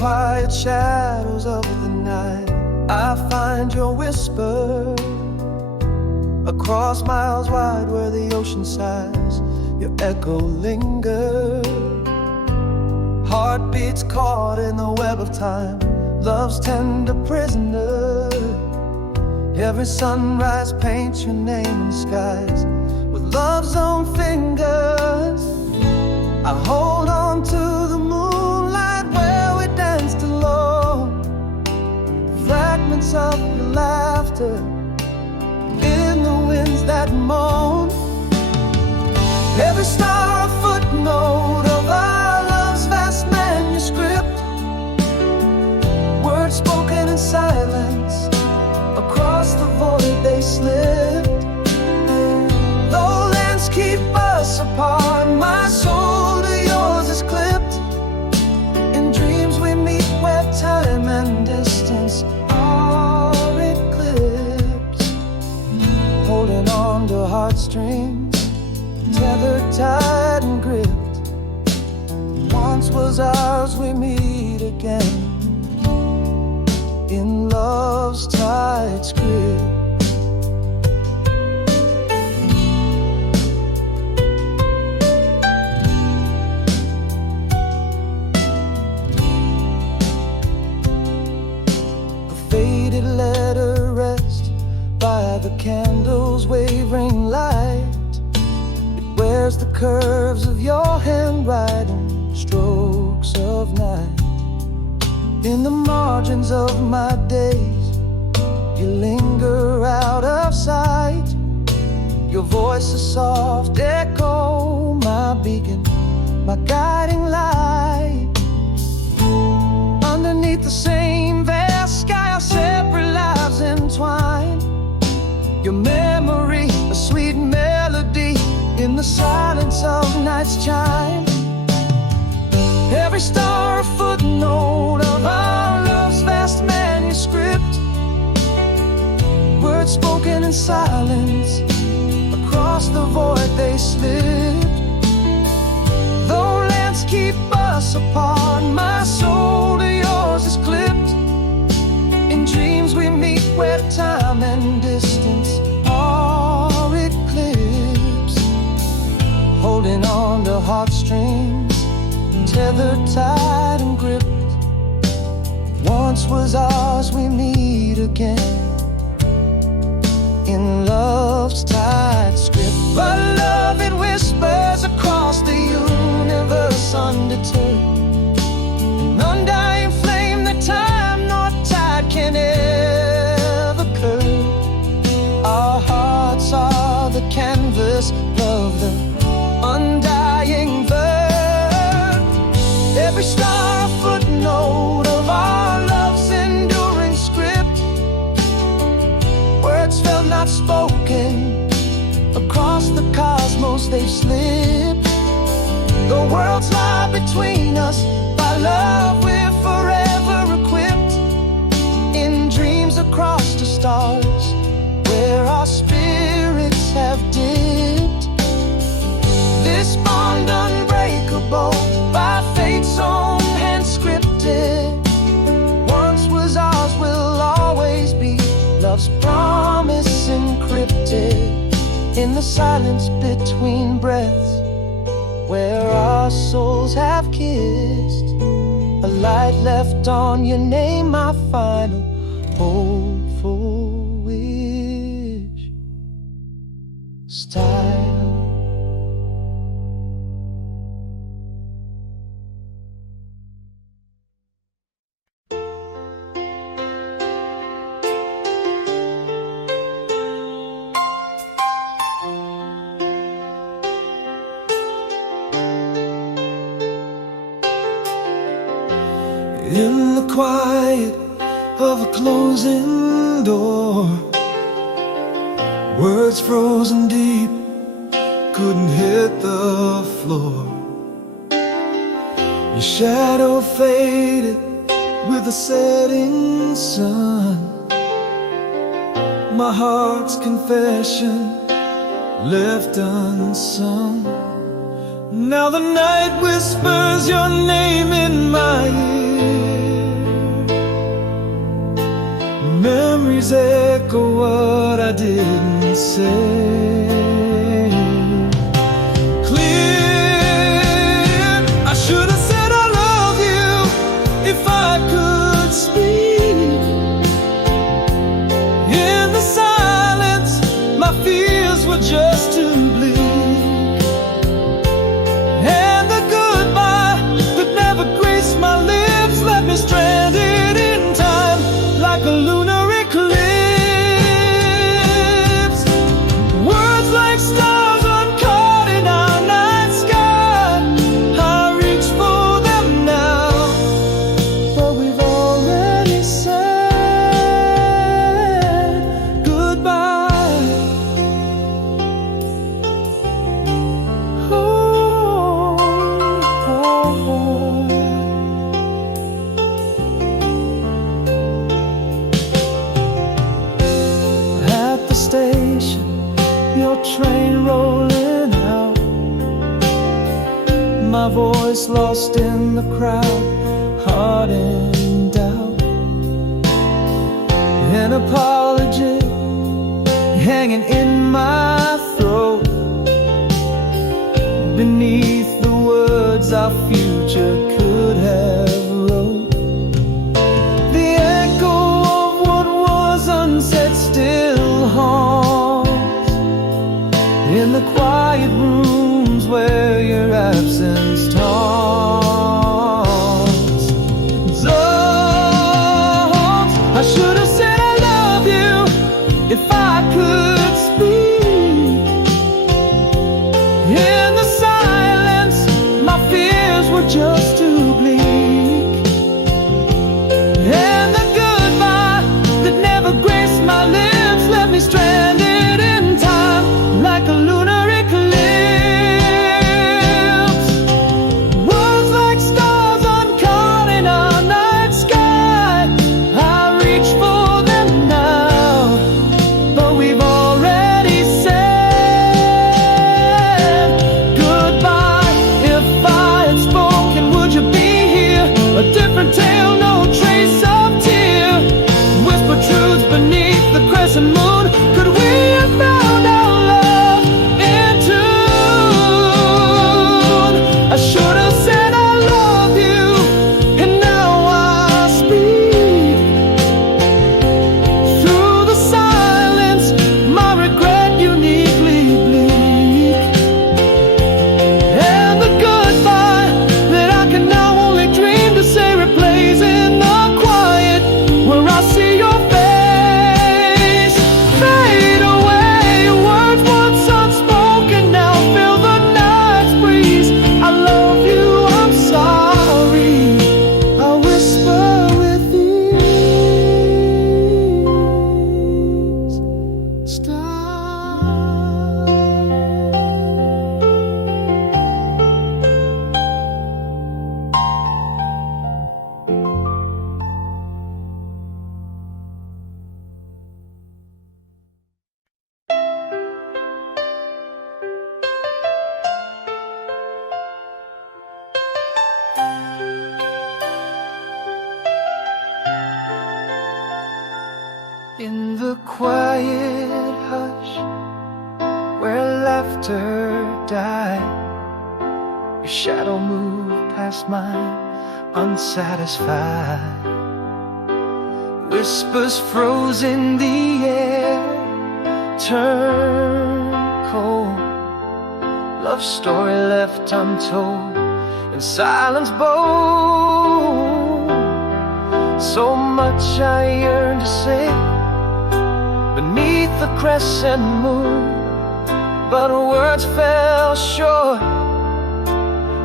quiet shadows of the night, I find your whisper. Across miles wide where the ocean sighs, your echo lingers. Heartbeats caught in the web of time, love's tender prisoner. Every sunrise paints your name in skies with love's own fingers. I hold on to the moonlight where we danced alone, fragments of your laughter in the winds that moan. Every star a footnote of our love's vast manuscript, words spoken in silence, across the void they slipped. Though lands keep us apart, my soul to yours is clipped. In dreams we meet where time and distance are eclipsed. Holding on to heartstrings, tethered tight and gripped. Once was ours, we meet again in love's tight script. A faded letter rests by the candle's wavering light. It wears the curves of your handwriting, strokes of night. In the margins of my days, you linger out of sight. Your voice a soft echo, my beacon, my guiding light. Underneath the same vast sky, our separate lives entwine. Your memory, a sweet melody in the silence of night's chime. Every star a footnote of our love's vast manuscript, words spoken in silence, across the void they slipped. Though lands keep us apart, my soul to yours is clipped. In dreams we meet where time and distance are eclipsed. Holding on to heartstrings, tethered tight and gripped. Once was ours, we meet again in love's tight script. But love, it whispers across the universe undeterred, an undying flame that time nor tide can ever curb. Our hearts are the canvas, love the undying verb. Every star a footnote of our love's enduring script, words felt not spoken, across the cosmos they've slipped. The worlds lie between us, by love we're forever equipped. In dreams across the stars, where our spirits have dipped. This bond unbreakable, by fate's own hand scripted. Once was ours, will always be, love's promise encrypted. In the silence between breaths, where our souls have kissed, a light left on your name, my final hopeful wish. Style. In the quiet of a closing door, words frozen deep couldn't hit the floor. Your shadow faded with the setting sun. My heart's confession left unsung. Now the night whispers your name in my ear. words echo what I didn't say. Clear, I should have said I love you if I could speak. In the silence, my fears were just too bleak. And the goodbye that never graced my lips left me stranded in time like a lunar eclipse. Words like stars uncaught in our night sky. I reach for them now, but we've already said goodbye. Oh, oh, oh. At the station, your train rolling out, my voice lost in the crowd, heart in doubt. An apology hanging in my throat, beneath the words our future could have wrote. The echo of what was unsaid still haunts in the quiet rooms where your absence taunts. Zones, I should have said I love you if I could speak. In the silence, my fears were just too bleak. And the goodbye that never graced my lips left me stranded in time like a lunar eclipse. Words like stars uncaught in our night sky. I reach for them now, but we've already said goodbye. If I had spoken, would you be here? A different tale, no trace of tear. Whispered truths beneath the crescent moon. Could we have found our love in tune? I should have said I love you, and now I speak. Through the silence, my regret uniquely bleak. And the goodbye that I can now only dream to say replays in the quiet where I see your face fade away. Words once unspoken now fill the night's breeze. I love you, I'm sorry. I whisper with these stars. In the quiet hush where laughter died, your shadow moved past mine, unsatisfied. Whispers froze in the air, turned cold. Love story left untold, in silence bold. So much I yearn to say beneath the crescent moon, but words fell short,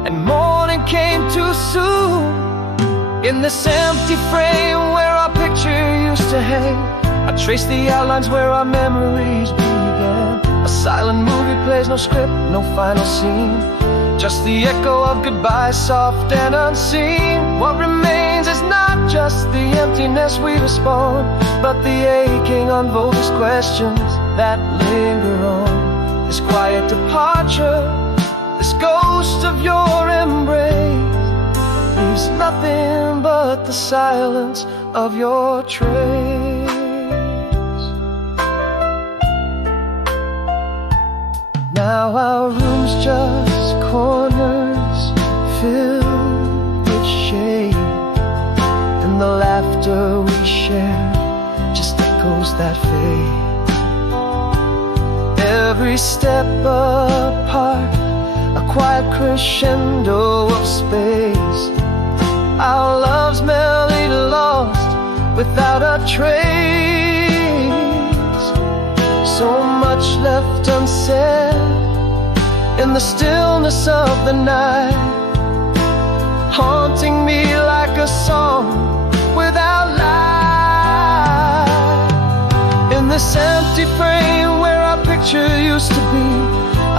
and morning came too soon. In this empty frame where our picture used to hang, I trace the outlines where our memories began. A silent movie plays, no script, no final scene, just the echo of goodbye, soft and unseen. What remains is not just the emptiness we respond, but the aching, unvoiced questions that linger on. This quiet departure, this ghost of your embrace, leaves nothing but the silence of your trace. Now our room's just corners filled with shade, and the laughter we share just echoes that fade. Every step apart, a quiet crescendo of space. Our love's melody lost without a trace. So much left unsaid in the stillness of the night, haunting me like a song without light. In this empty frame where our picture used to be,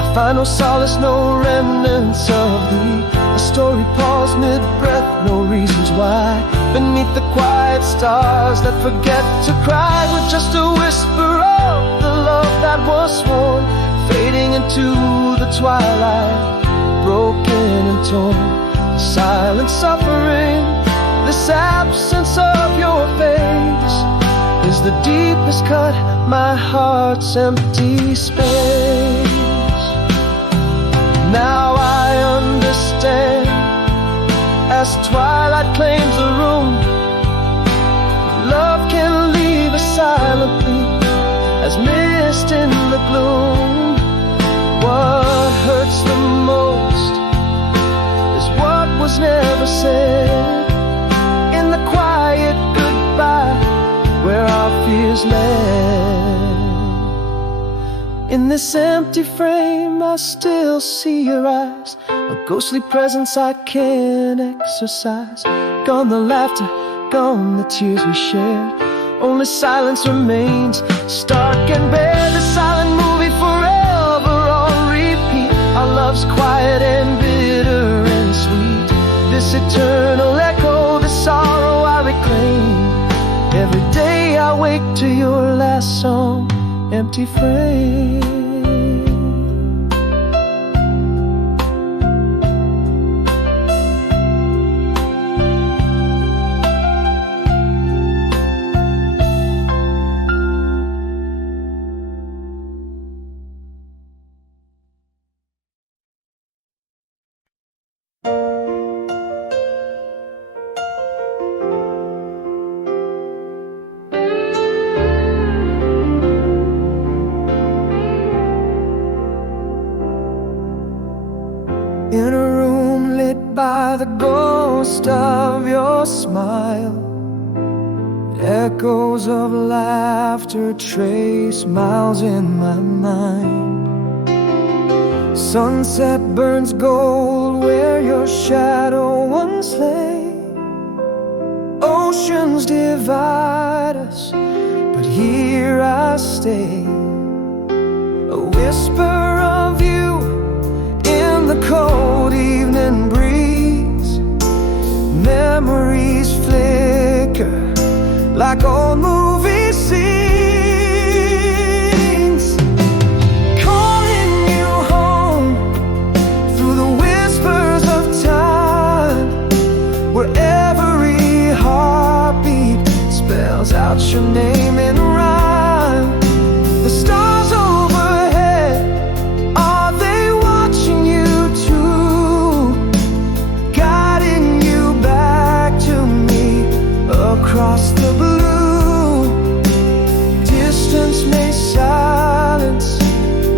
I find no solace, no remnants of thee. A story paused mid-breath, no reasons why. Beneath the quiet stars that forget to cry, with just a whisper of the love that was sworn, fading into the twilight, broken and torn. The silent suffering, this absence of your face, is the deepest cut, my heart's empty space. Now I understand, as twilight claims the room, love can leave us silently as mist in the gloom. What hurts the most is what was never said, in the quiet goodbye where our fears led. In this empty frame I still see your eyes, a ghostly presence I can't exercise. Gone the laughter, gone the tears we shared, only silence remains, stark and bare. The silent movie forever on repeat. Our love's quiet and bitter and sweet. This eternal echo, the sorrow I reclaim. Every day I wake to your last song, empty frame. In a room lit by the ghost of your smile, echoes of laughter trace miles in my mind. Sunset burns gold where your shadow once lay. Oceans divide us, but here I stay. A whisper of you in the cold evening breeze. Memories flicker like old movie scenes, calling you home through the whispers of time, where every heartbeat spells out your name in rhyme. The stars overhead, are they watching you too, guiding you back to me across the blue? Distance may silence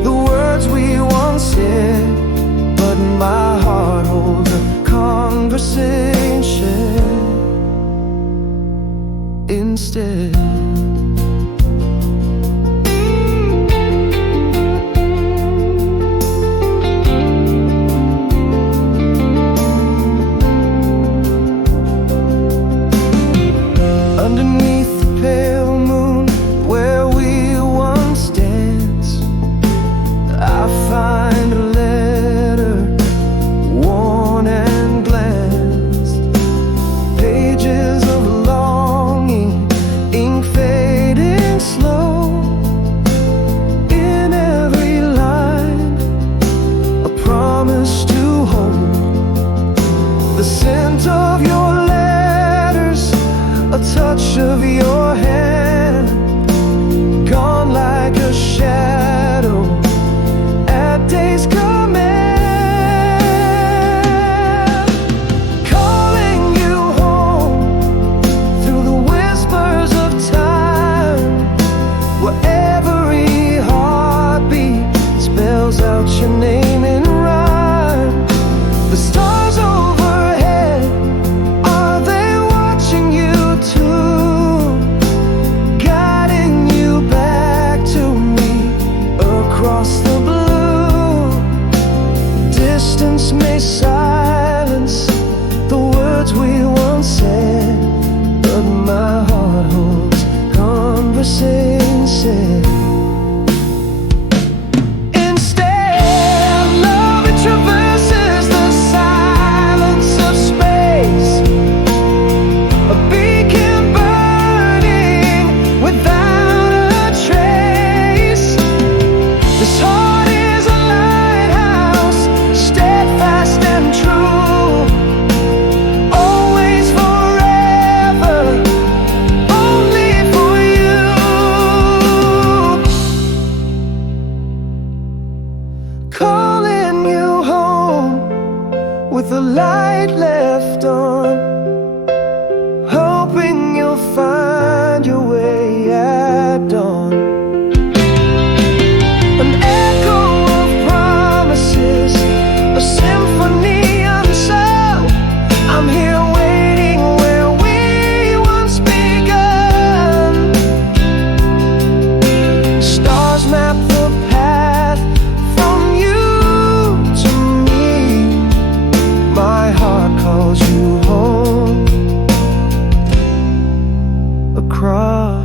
the words we once said, but my heart holds a conversation instead. Underneath the pale moon where we once danced, I find a letter worn and glanced, pages of longing, ink fading slow. In every line, a promise to hold, the scent of your letters, a touch of your hand, gone like a shadow at days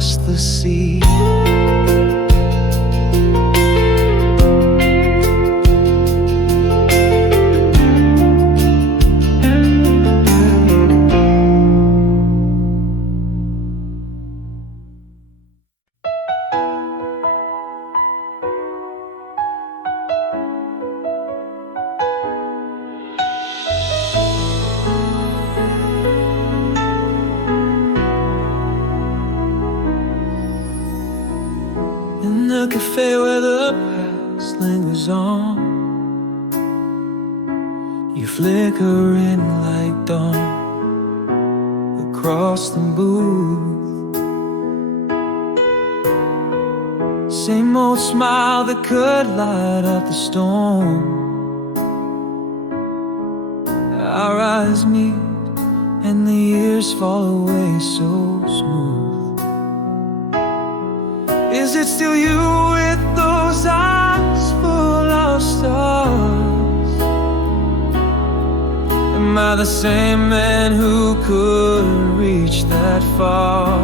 across the sea. In the cafe where the past lingers on, you flicker in like dawn across the booth. Same old smile that could light up the storm. Our eyes meet and the years fall away so smooth. Is it still you with those eyes full of stars? Am I the same man who could reach that far?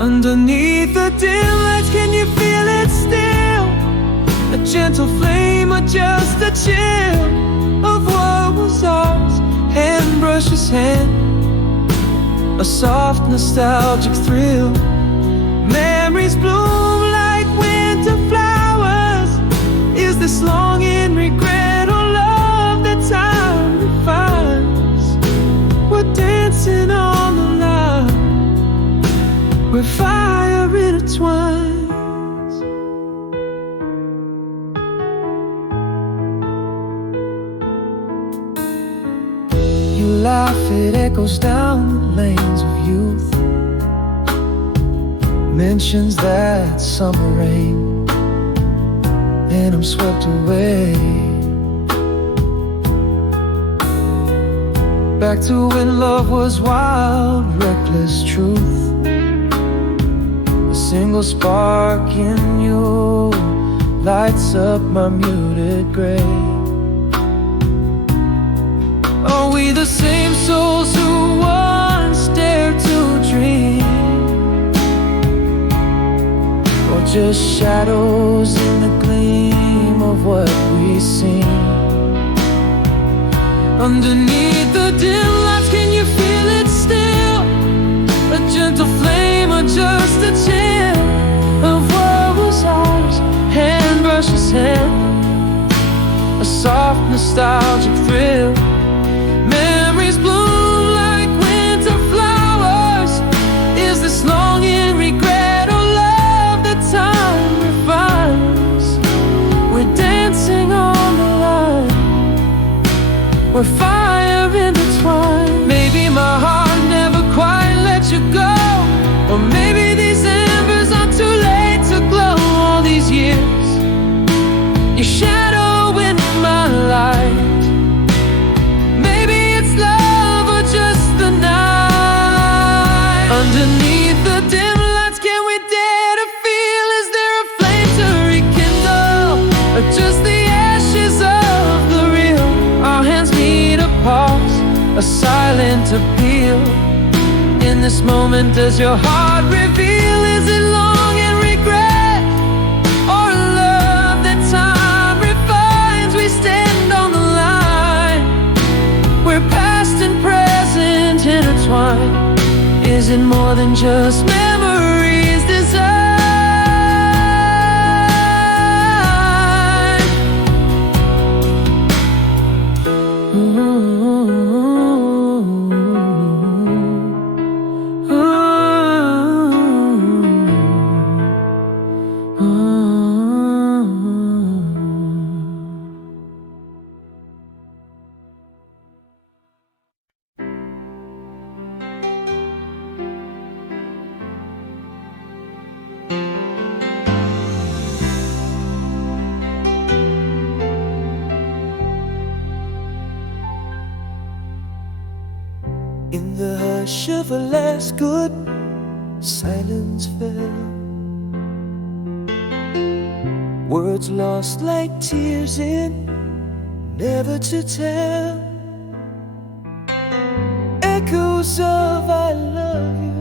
Underneath the dim lights, can you feel it still? A gentle flame or just a chill of what was ours? Hand brushes hand, a soft nostalgic thrill. Memories bloom like winter flowers. Is this longing, regret, or love that time refines? We're dancing on the line where fire intertwines. You laugh, it echoes down the lanes of youth. Mentions that summer rain, and I'm swept away back to when love was wild, reckless truth. A single spark in you lights up my muted gray. Are we the same souls who once dared to dream? Or just shadows in the gleam of what we see? Underneath the dim lights, can you feel it still? A gentle flame or just a chill of what was ours? Hand brushes hand, a soft nostalgic thrill. Memories bloom like winter flowers. Is this longing, regret, or love that time refines? We're dancing on the line where fire intertwines. Maybe my heart never quite let you go, or maybe these embers are too late to glow. All these years, your shadow in my light. Maybe it's love or just the night. Underneath the dim lights, can we dare to feel? Is there a flame to rekindle, or just the ashes of the real? Our hands meet a pause, a silent appeal. In this moment, does your heart reveal? Is it longing, regret, or a love that time refines? We stand on the line where past and present intertwine. Is it more than just memories designed? In the hush of a last good silence fell. Words lost like tears in never to tell. Echoes of I love you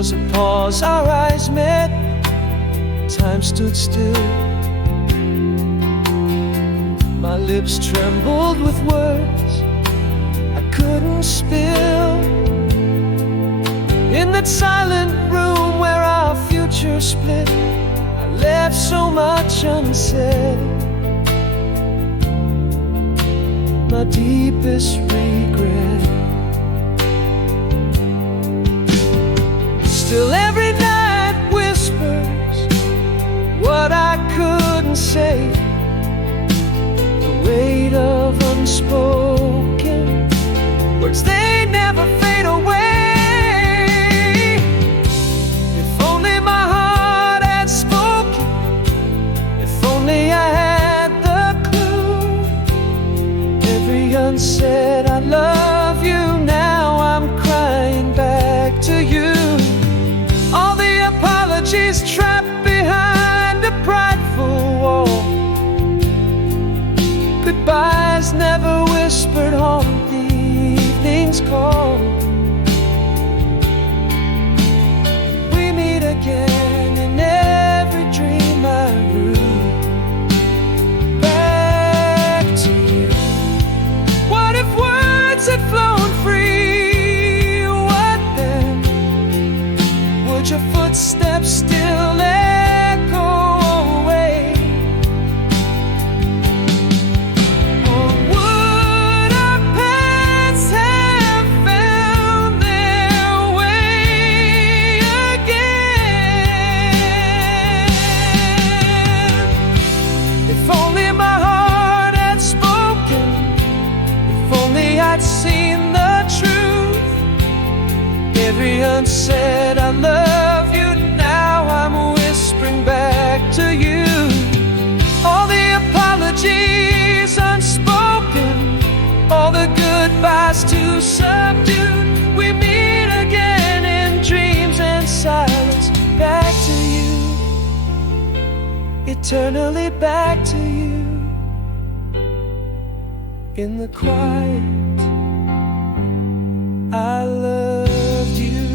was a pause, our eyes met, time stood still. My lips trembled with words I couldn't spill. In that silent room where our future split, I left so much unsaid. My deepest regret. Still every night whispers what I couldn't say. The weight of unspoken words, they never fade away. If only my heart had spoken, if only I had the clue. Every unsaid I love you, now I'm crying back to you. All the apologies trapped behind a prideful wall. Goodbyes never whispered home the evening's call. We meet again in every dream I rue. Back to you. What if words had flown free? What then? Would your footsteps still echo away? Or would our paths have found their way again? If only my heart had spoken, if only I'd seen the truth. Every unsaid I love you, now I'm whispering back to you. All the apologies unspoken, all the goodbyes too subdued. We meet again in dreams and silence. Back to you, eternally back to you. In the quiet, I loved you.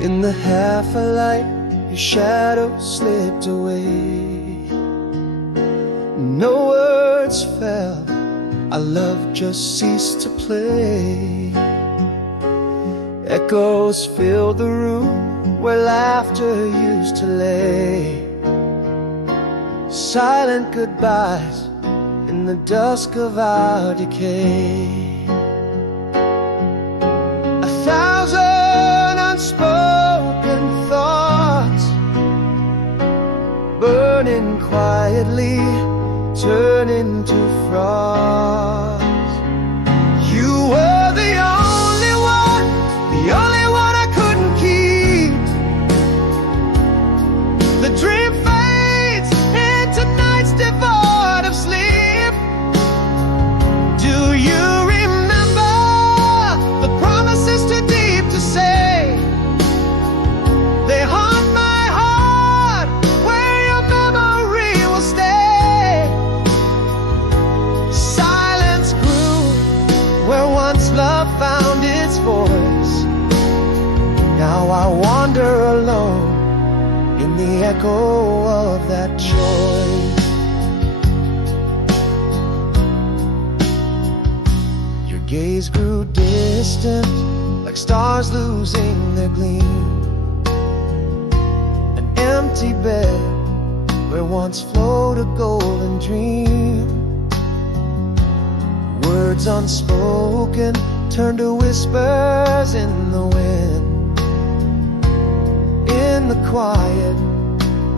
In the half a light, your shadow slipped away. No words fell, our love just ceased to play. Echoes filled the room where laughter used to lay. Silent goodbyes in the dusk of our decay. A thousand unspoken thoughts burning quietly, turn into frost. You were the only one I couldn't keep. The dream fades into nights devoid of sleep. Do you remember the promises too deep to say? They haunt my heart where your memory will stay. Silence grew where once love found its voice. Now I wander alone in the echo of that choice. Your gaze grew distant, like stars losing their gleam. An empty bed where once flowed a golden dream. Words unspoken turned to whispers in the wind. In the quiet,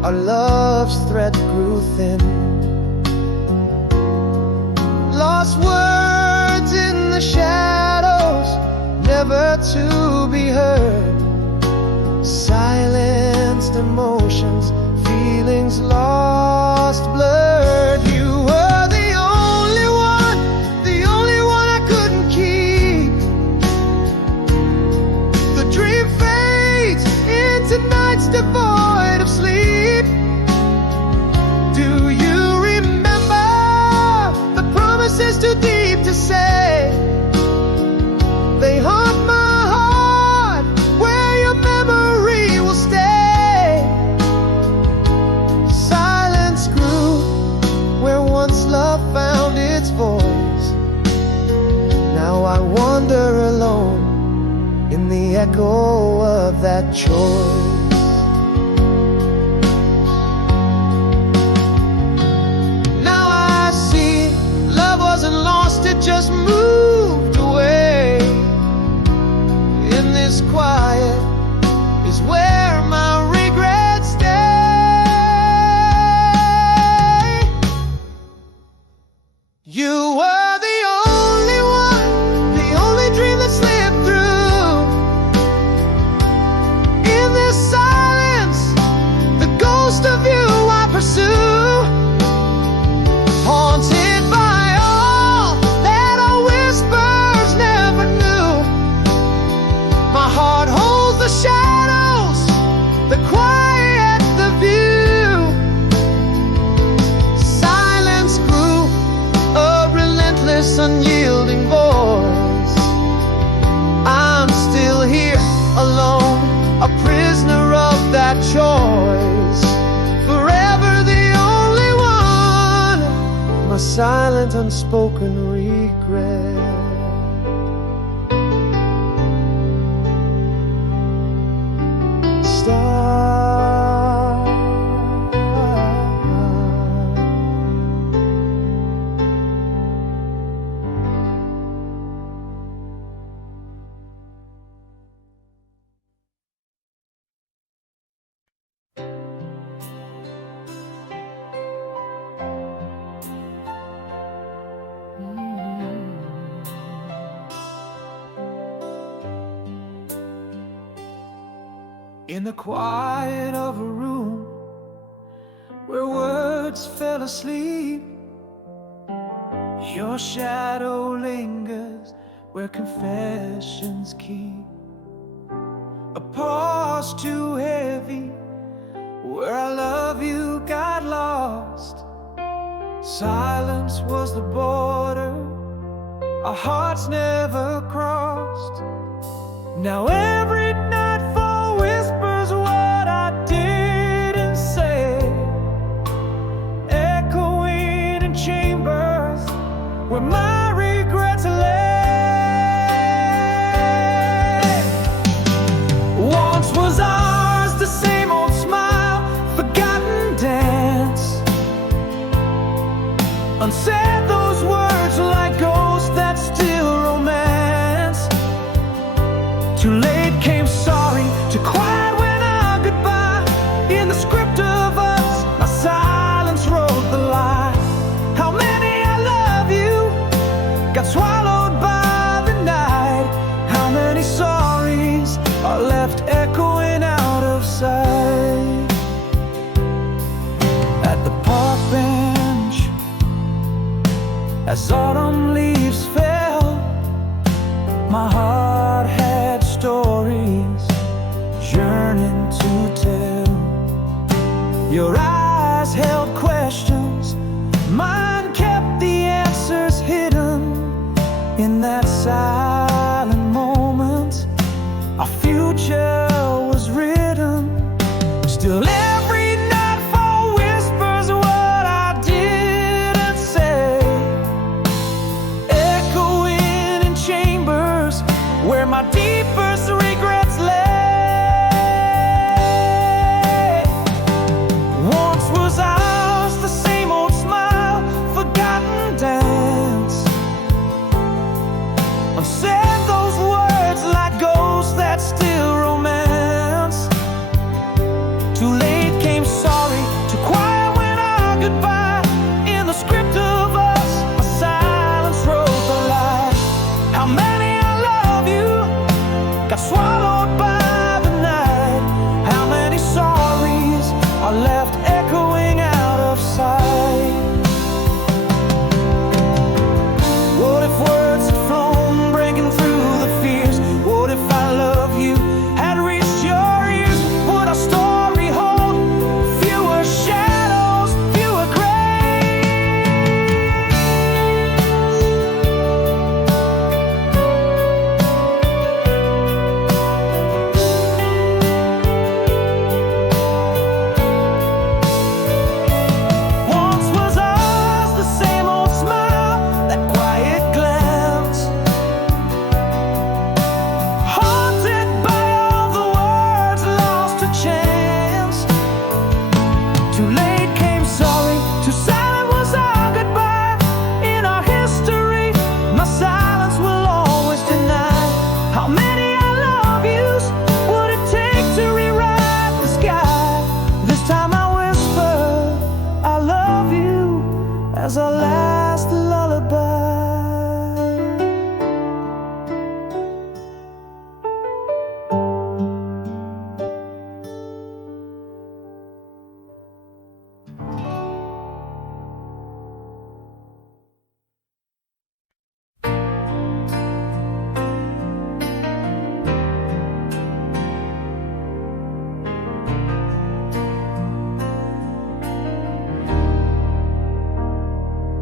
our love's thread grew thin. Lost words in the shadows, never to be heard. Silenced emotions, feelings lost, blurred. You were the only one I couldn't keep. The dream fades into nights devoid of sleep. Do you remember the promises too deep to say? They haunt my heart where your memory will stay. Silence grew where once love found its voice. Now I wander alone in the echo of that choice. Now I see love wasn't lost, it just moved away. In this quiet is where my regrets stay. You were the only one, the only dream that slipped through. In this silence, the ghost of you I pursue. Haunted by all that our whispers never knew. My heart holds the shadows, the quiet, the view. Silence grew, a relentless, unyielding voice. I'm still here, alone, a prisoner of that choice. Forever the only one, my silent, unspoken regret. In the quiet of a room where words fell asleep, your shadow lingers where confessions keep. A pause too heavy where I love you got lost. Silence was the border our hearts never crossed. Now every nightfall whispers what I didn't say, echoing in chambers where my regrets lay. Once was ours the same old smile, forgotten dance, unsaid those words like ghosts that still romance. Too late came sorry, too quiet when our goodbye. In the script of us, my silence wrote the lie. How many I love you got swallowed by the night. How many sorries are left echoing out of sight. At the park bench, as autumn leaves fell, my heart had stories yearning to tell. Your eyes held questions, mine kept the answers hidden. In that silent moment, our future was written. Still every nightfall whispers what I didn't say, echoing in chambers where my deepest regrets lay. Once was ours the same old smile, forgotten dance, unsaid those words like ghosts that still romance. Too late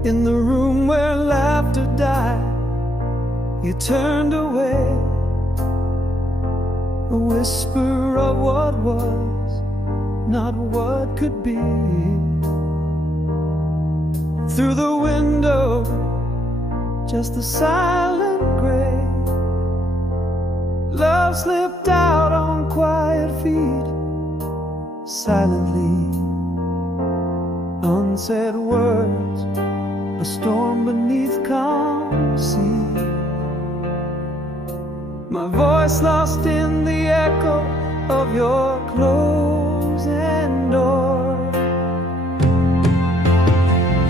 In the room where laughter died, you turned away. A whisper of what was, not what could be. Through the window, just the silent gray. Love slipped out on quiet feet, silently. Unsaid words, a storm beneath calm sea. My voice lost in the echo of your closing door.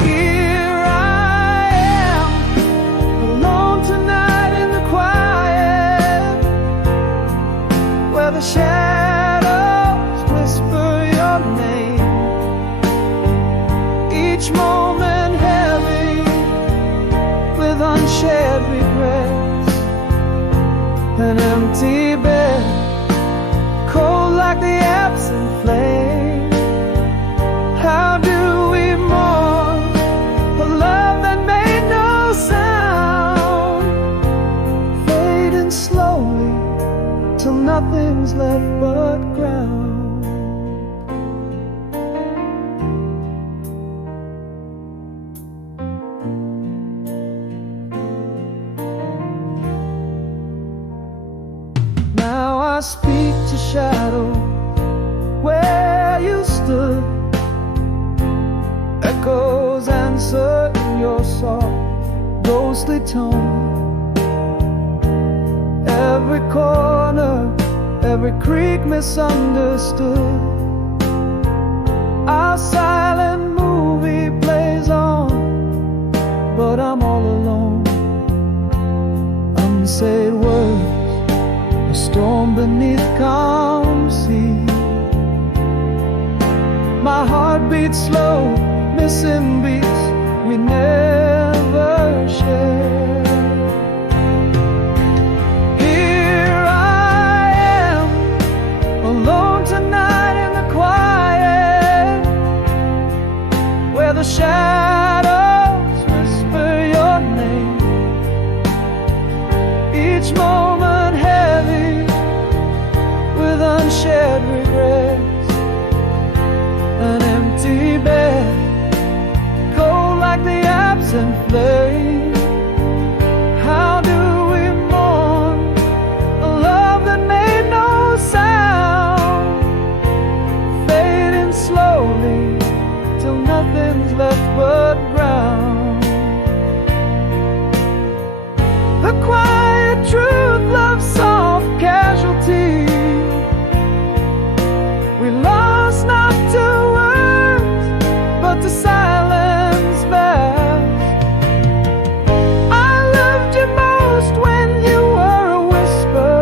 Here I am, alone tonight in the quiet, where the shadows whisper your name. Each moment heavy with unshared regrets. An empty bed, cold like the absent flame. How do we mourn a love that made no sound, fading slowly till nothing's left but ground. Now I speak to shadow where you stood. Echoes answer in your soft, ghostly tone. Every corner, every creak misunderstood. Our silent movie plays on, but I'm all alone. Unsaid words, a storm beneath calm sea. My heart beats slow, missing beats we never shared. Here I am, alone tonight in the quiet, where the shadows whisper your name. Each moment heavy with unshared regrets. An empty bed, cold like the absent flame. How do we mourn a love that made no sound, fading slowly till nothing's left but ground. The quiet truth, love's soft casualty. We lost not to words, but to silence best. I loved you most when you were a whisper,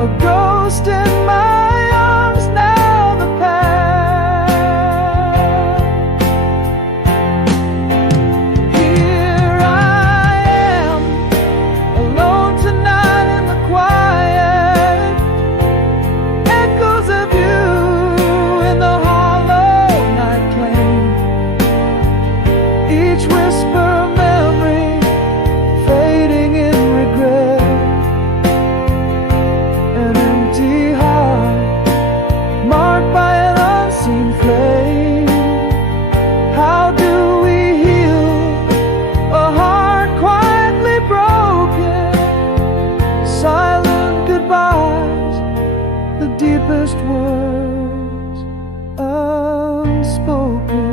a ghost in my arms, now the past. Here I am, alone tonight in the quiet. Echoes of you in the hollow night claim. Each whisper of memory fading in regret. An empty heart marked by an unseen flame. How do we heal a heart quietly broken? Silent goodbyes, the deepest words unspoken.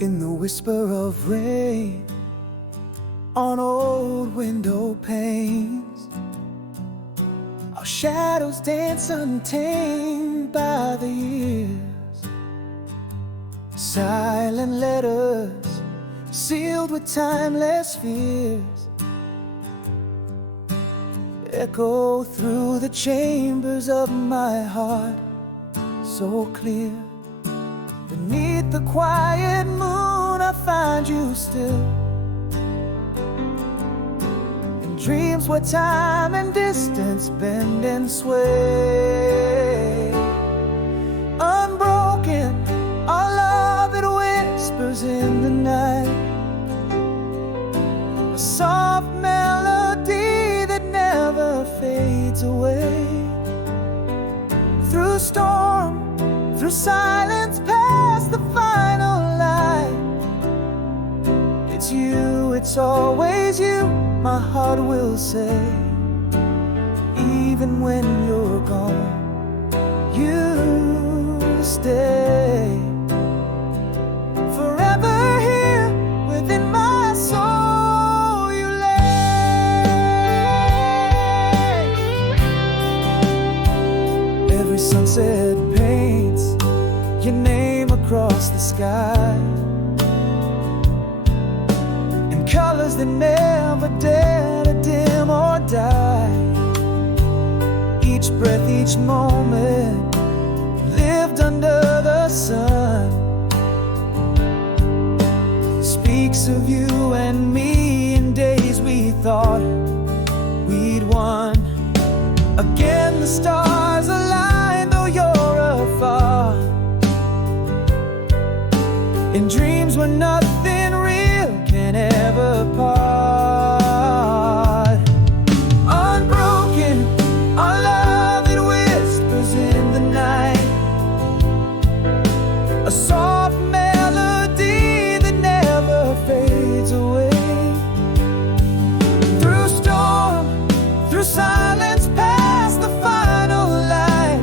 In the whisper of rain on old window panes, our shadows dance untamed by the years. silent letters sealed with timeless fears echo through the chambers of my heart, so clear. Beneath the quiet moon I find you still, in dreams where time and distance bend and sway. Unbroken, our love that whispers in the night, a soft melody that never fades away. Through storm, through silence, past the final light, it's you, it's always you, my heart will say. Even when you're gone, you stay. Forever here within my soul you lay. Every sunset paints your name across the sky in colors that never dare to dim or die. Each breath, each moment lived under the sun speaks of you and me in days we thought we'd won. Again the stars align though you're afar, in dreams where nothing real can ever part. Unbroken, our love that whispers in the night, a soft melody that never fades away. Through storm, through silence, past the final light,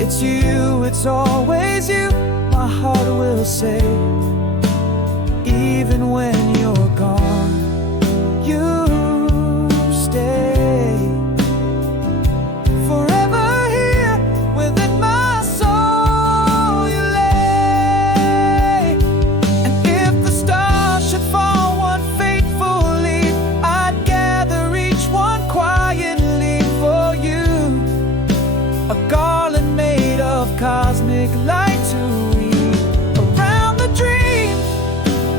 it's you, it's always you, my heart will say. Even when you're gone, you stay. Forever here within my soul you lay. And if the stars should fall one fateful eve, I'd gather each one quietly for you, a garland made of cosmic light to weave around the dreams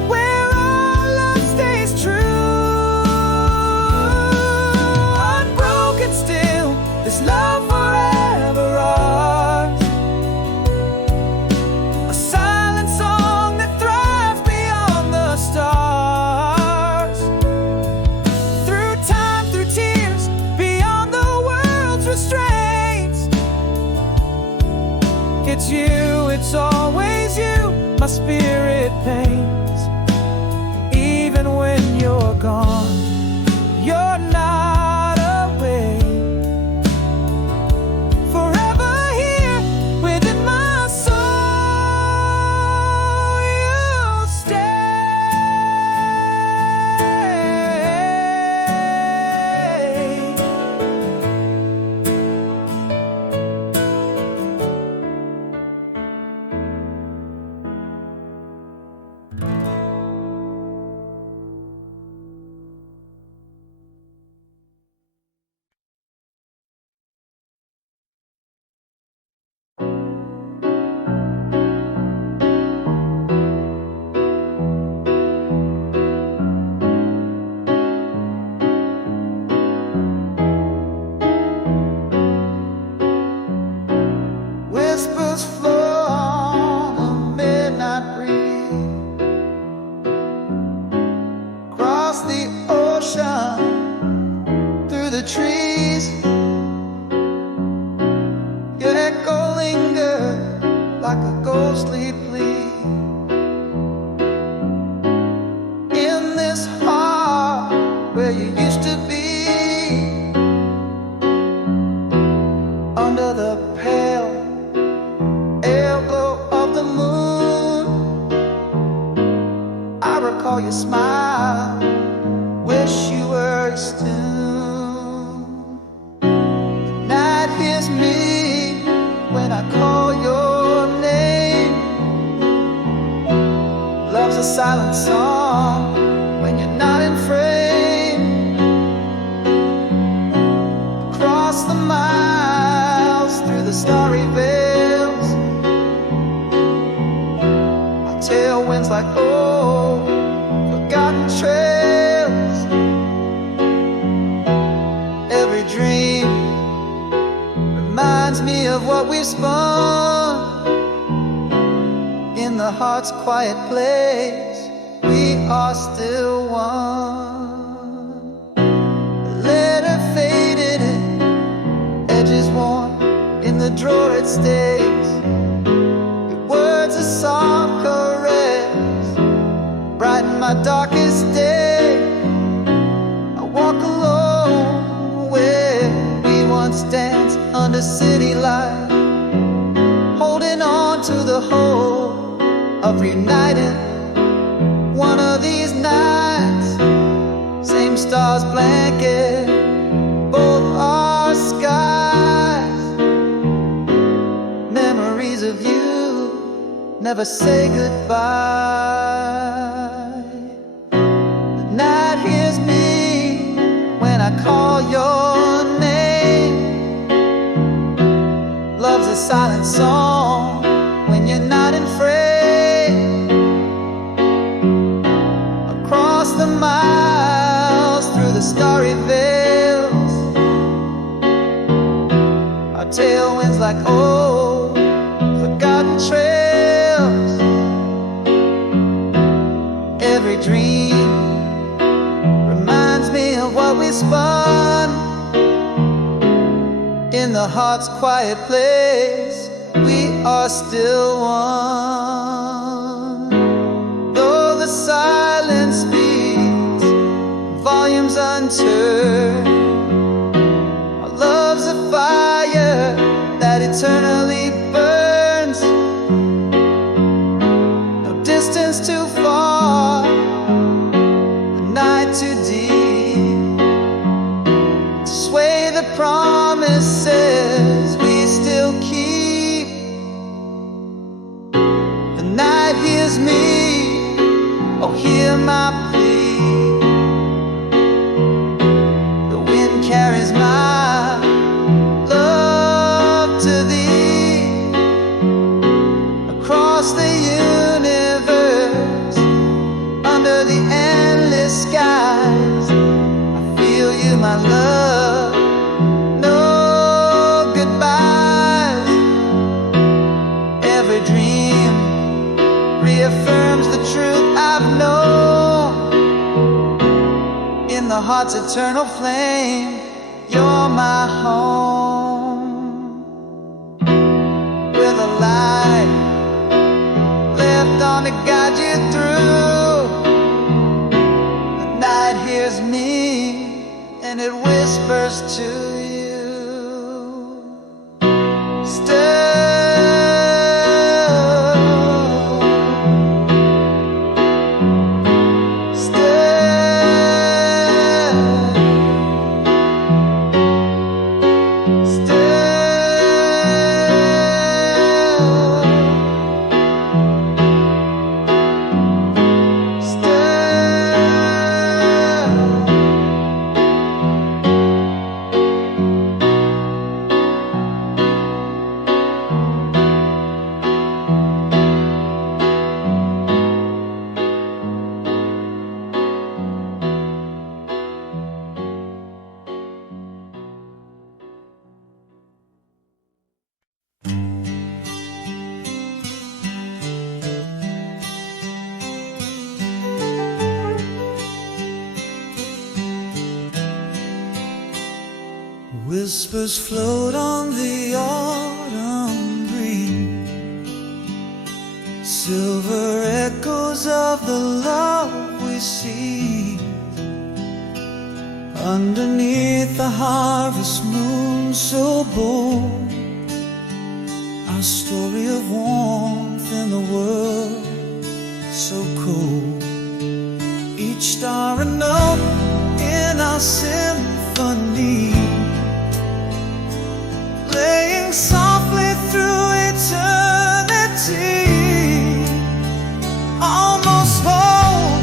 where our love stays true. Unbroken still, this love forever ours, a silent song that thrives beyond the stars. Through time, through tears, beyond the world's restraints, it's you, it's always you, my spirit paints. Even when you're gone, you're not away. Forever here within my soul you'll stay. Whispers flow on a midnight breeze, across the ocean, through the trees. Your echo lingers like a ghostly plea in this heart where you used to be. Under the pale glow of the moon, I recall your smile, wish you were extinct. song when you're not in frame. Across the miles, through the starry veils, our tailwinds like old forgotten trails. Every dream reminds me of what we've spun. In the heart's quiet place, we are still one. The letter faded and edges worn, in the drawer it stays. Your words a soft caress, brighten my darkest day. I walk alone where we once danced under city light, holding on to the hope of reuniting one of these nights. Same stars blanket both our skies. Memories of you never say goodbye. The night hears me when I call your name. Love's a silent song when you're not in frame. Across the miles, through the starry veils, our tailwinds like old forgotten trails. Every dream reminds me of what we spun. In the heart's quiet place, we are still one. Though the silence speaks, volumes unturned, our love's a fire that eternally burns. No distance too far, the night too deep to sway the promises we still keep. The night hears me, oh hear my plea. The wind carries my love to thee. Across the universe, under the endless skies, I feel you, my love. No goodbyes. Every dream reaffirms the truth I've known. In the heart's eternal flame, you're my home. With a light left on to guide you through. The night hears me and it whispers to you. Stay. Whispers float on the autumn breeze, silver echoes of the love we see. Underneath the harvest moon so bold, our story of warmth in the world so cold. Each star a note in our symphony, playing softly through eternity, almost holy.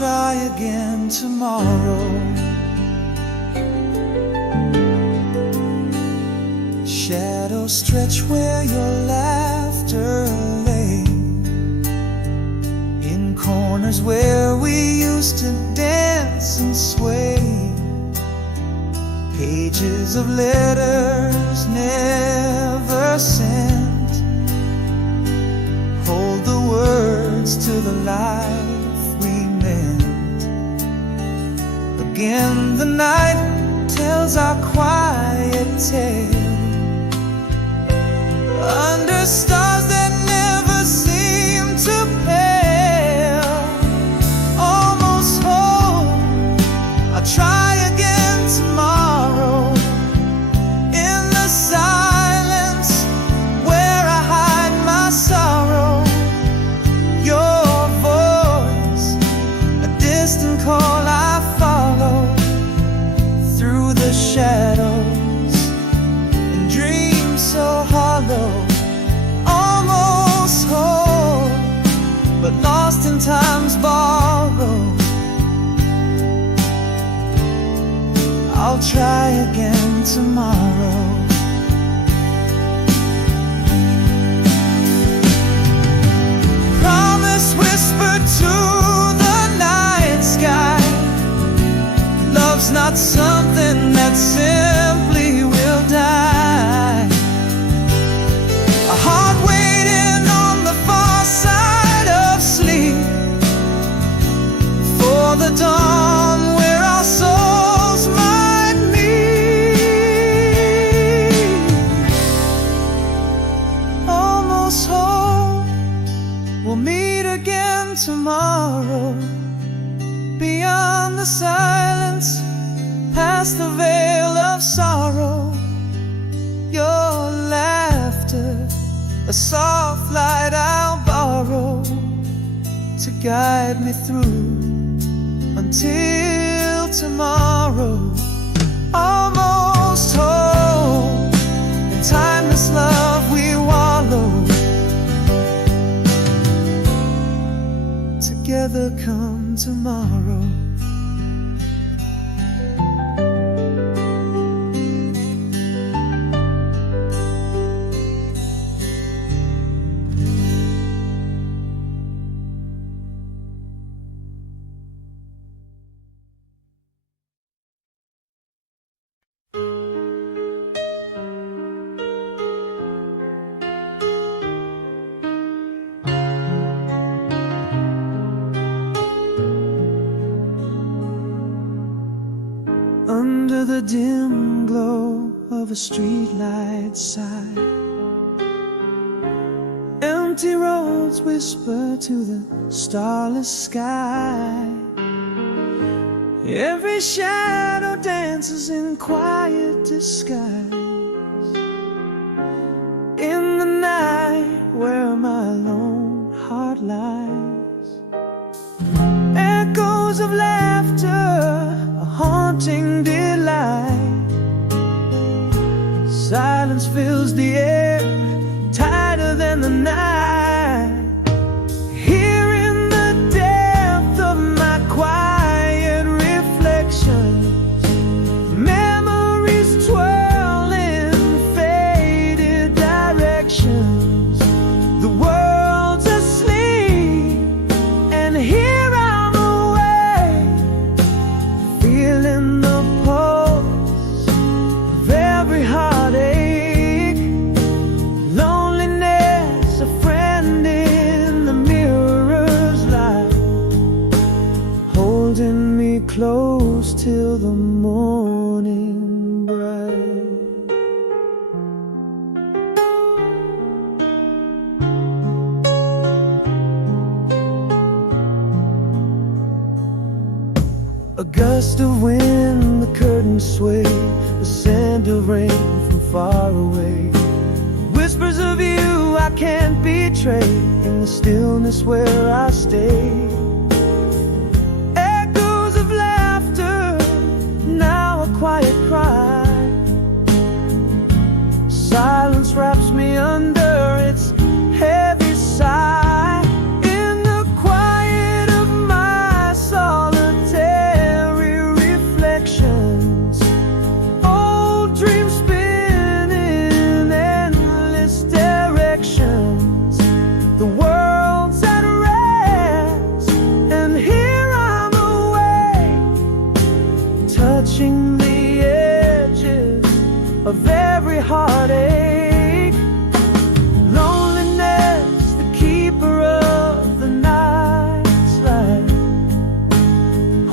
try again tomorrow. Shadows stretch where your laughter lay, in corners where we used to dance and sway. Pages of letters never sent hold the words to the life we meant. Again the night tells our quiet tale under stars that never seem to pale. Almost home, I'll try again tomorrow. In the silence where I hide my sorrow, your voice, a distant call I follow through the shadows and dreams so hollow. Almost whole, but lost in time's borrowed. I'll try again tomorrow. Promise whispered to the night sky, love's not something that simply will die. A heart waiting on the far side of sleep for the dawn where our souls might meet. Almost home, we'll meet again tomorrow. Beyond the silence, past the veil of sorrow, your laughter, a soft light I'll borrow to guide me through until tomorrow. Almost home, in timeless love we wallow. Together come tomorrow. Under the dim glow of a streetlight side, empty roads whisper to the starless sky. Every shadow dances in quiet disguise. In the night where my lone heart lies, echoes of laughter, a haunting delight. Silence fills the air, tighter than the night. Here in the depth of my quiet reflections, memories twirl in faded directions. The world's asleep, and here I'm awake, feeling the pulse of every heartache. Loneliness, a friend in the mirror's light, holding me close till the morning bright. A gust of wind, the curtains sway, the scent of rain from far away. Whispers of you I can't betray, in the stillness where I stay. Echoes of laughter, now a quiet cry. Silence wraps me under its heavy sigh. In the quiet of my soul, touching the edges of every heartache. Loneliness, the keeper of the night's light,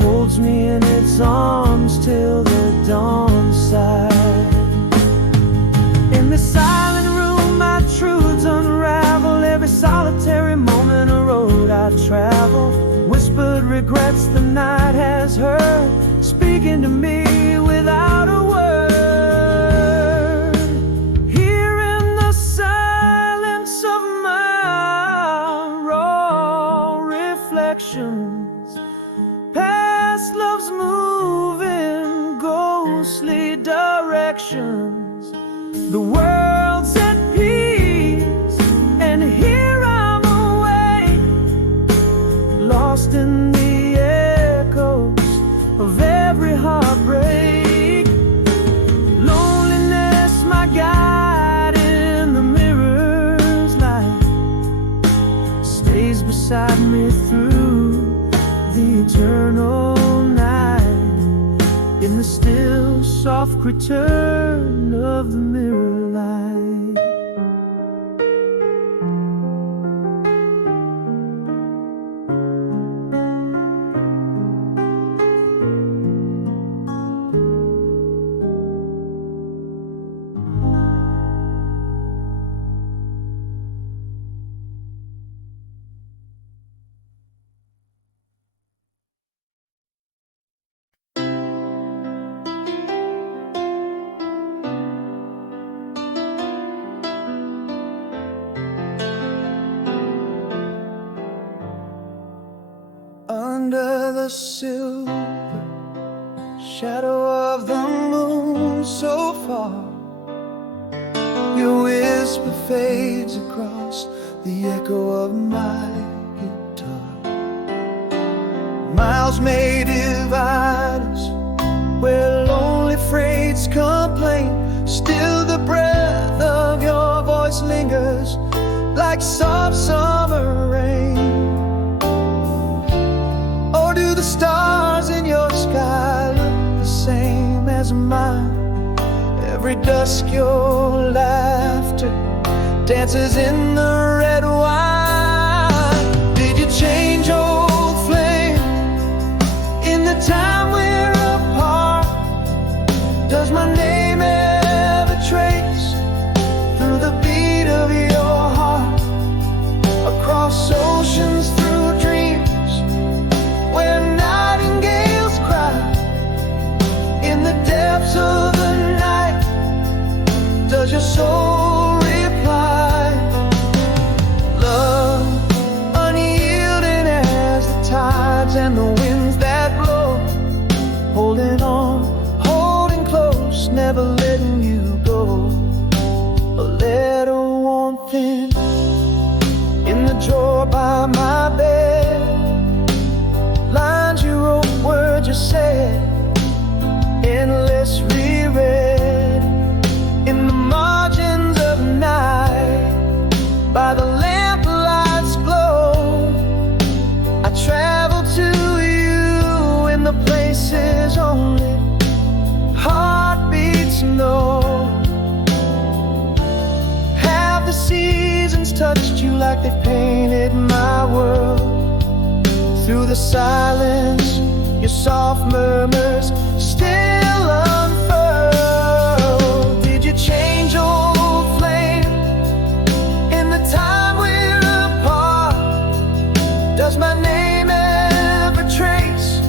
holds me in its arms till the dawn side. In the silent room my truths unravel, every solitary moment a road I travel. Whispered regrets the night has heard, speaking to me without a word. Here in the silence of my raw reflections, past love's moving ghostly directions. The world's at peace, and here I'm awake, lost in the echoes of every heartbreak. Loneliness, my guide in the mirror's light, stays beside me through the eternal night. In the still, soft return of the mirror light. Under the silver shadow of the moon so far, your whisper fades across the echo of my guitar. Miles may divide us where lonely freights complain, still the breath of your voice lingers like soft summer rain. Do the stars in your sky look the same as mine? Every dusk your laughter dances in the red wine. Did you change, old flame, in the time we're apart? Does my name ever trace through the beat of your heart? Across oceans, through dreams, where nightingales cry, in the depths of the night, does your soul reply? Love, unyielding as the tides and the winds that blow, holding on, holding close, never letting you go. A letter worn thin in the drawer by my bed, lines you wrote, words you said, endless reread in the margins of night. By the lamplight's glow, I travel to you in the places only heartbeats know. Have the seasons touched you like they painted my world? Through the silence, your soft murmurs still unfurl. Did you change, old flame, in the time we're apart? Does my name ever trace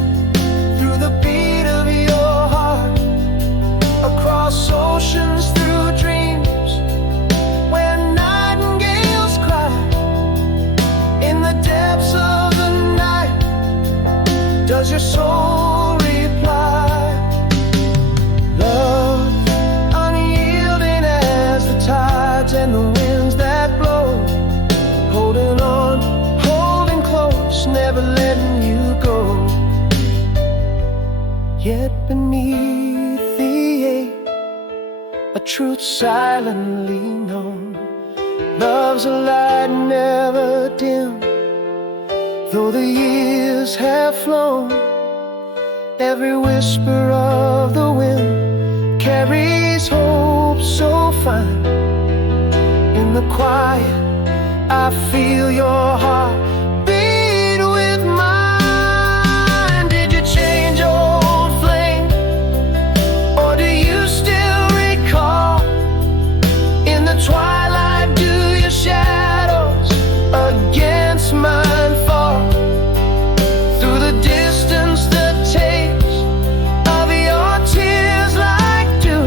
through the beat of your heart? Across oceans, through dreams, where nightingales cry, in the depths of the night, does your soul reply? Love, unyielding as the tides and the winds that blow, holding on, holding close, never letting you go. Yet beneath the ache, a truth silently known. Love's a light never dim, though the years have flown. Every whisper of the quiet, I feel your heart beat with mine. Did you change, old flame, or do you still recall? In the twilight, do your shadows against mine fall? Through the distance, the taste of your tears like dew.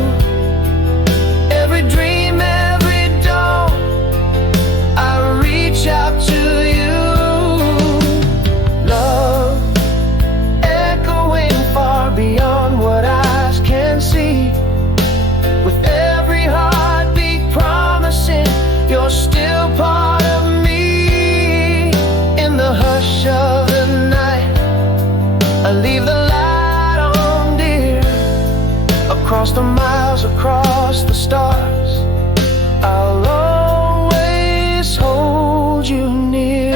Every dream, every dawn, I reach out to you. Love, echoing far beyond what eyes can see. With every heartbeat promising you're still part of me. In the hush of the night, I leave the light on, dear. Across the miles, across the stars, I'll always hold you near.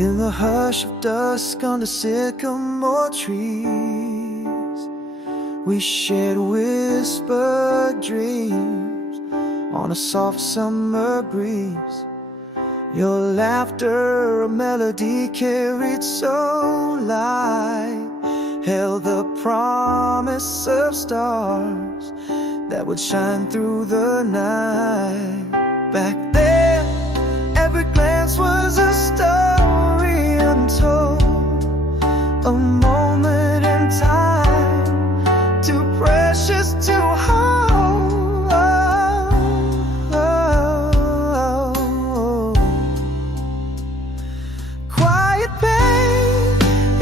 In the hush of dusk on the sycamore trees, we shared whispered dreams on a soft summer breeze. Your laughter, a melody carried so light, held the promise of stars that would shine through the night. Back then, every glance was a story untold, a moment in time, too precious to hold. Quiet pain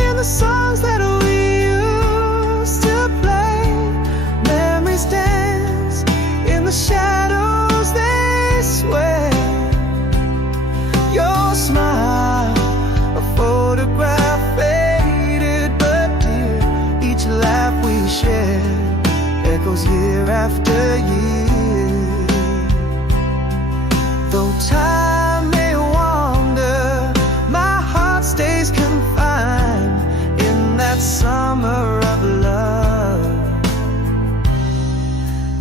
in the songs that we used to play. Memories dance in the shadows, they sway. Your smile, a photograph faded but dear. Each laugh we shared echoes year after year. Though time may wander, my heart stays confined in that summer of love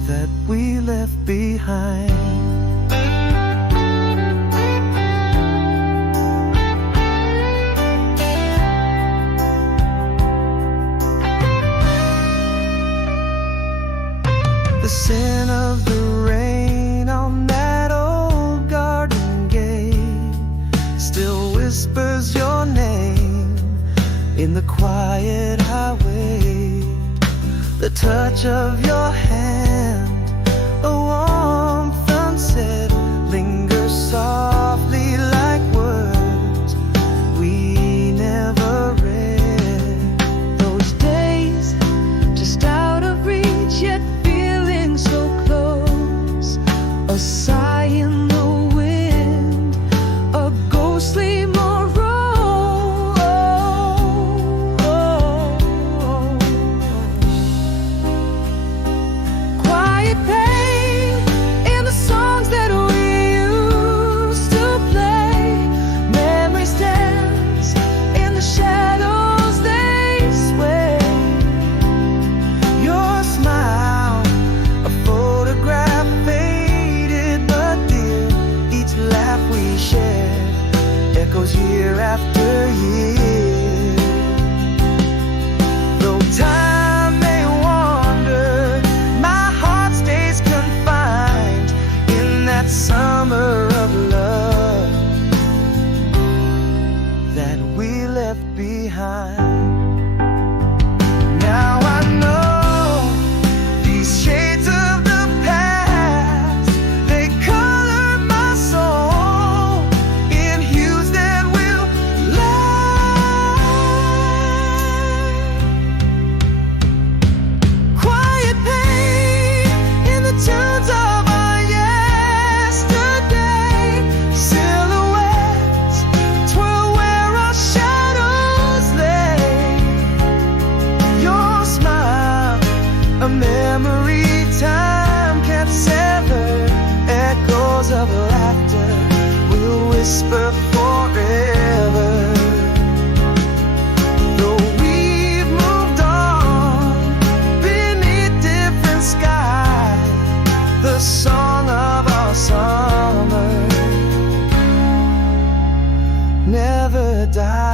that we left behind. The scent of the rain on that old garden gate still whispers your name in the quiet highway. The touch of your hand, a warmth unsaid, lingers softly like words we never read. Those days just out of reach, yet so close, a sigh in the wind, a ghostly morrow. Quiet pain in the songs that we used to play. Memories dance in the shadows, they sway. Your smile, a photograph faded but dear. Each laugh we shared echoes year after year. Though time may wander, my heart stays confined in that summer of love that we left behind. Now I know these shades of the past, they color my soul in hues that will last. never die.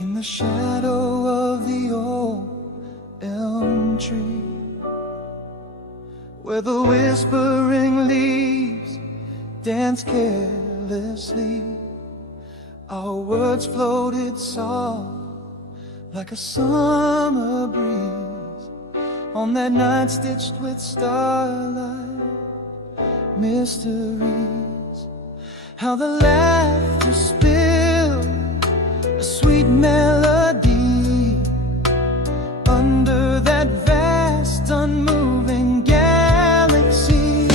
In the shadow of the old elm tree, where the whispering leaves dance carelessly, our words floated soft like a summer breeze on that night stitched with starlight mysteries. How the laughter spilled a sweet melody under that vast unmoving galaxy.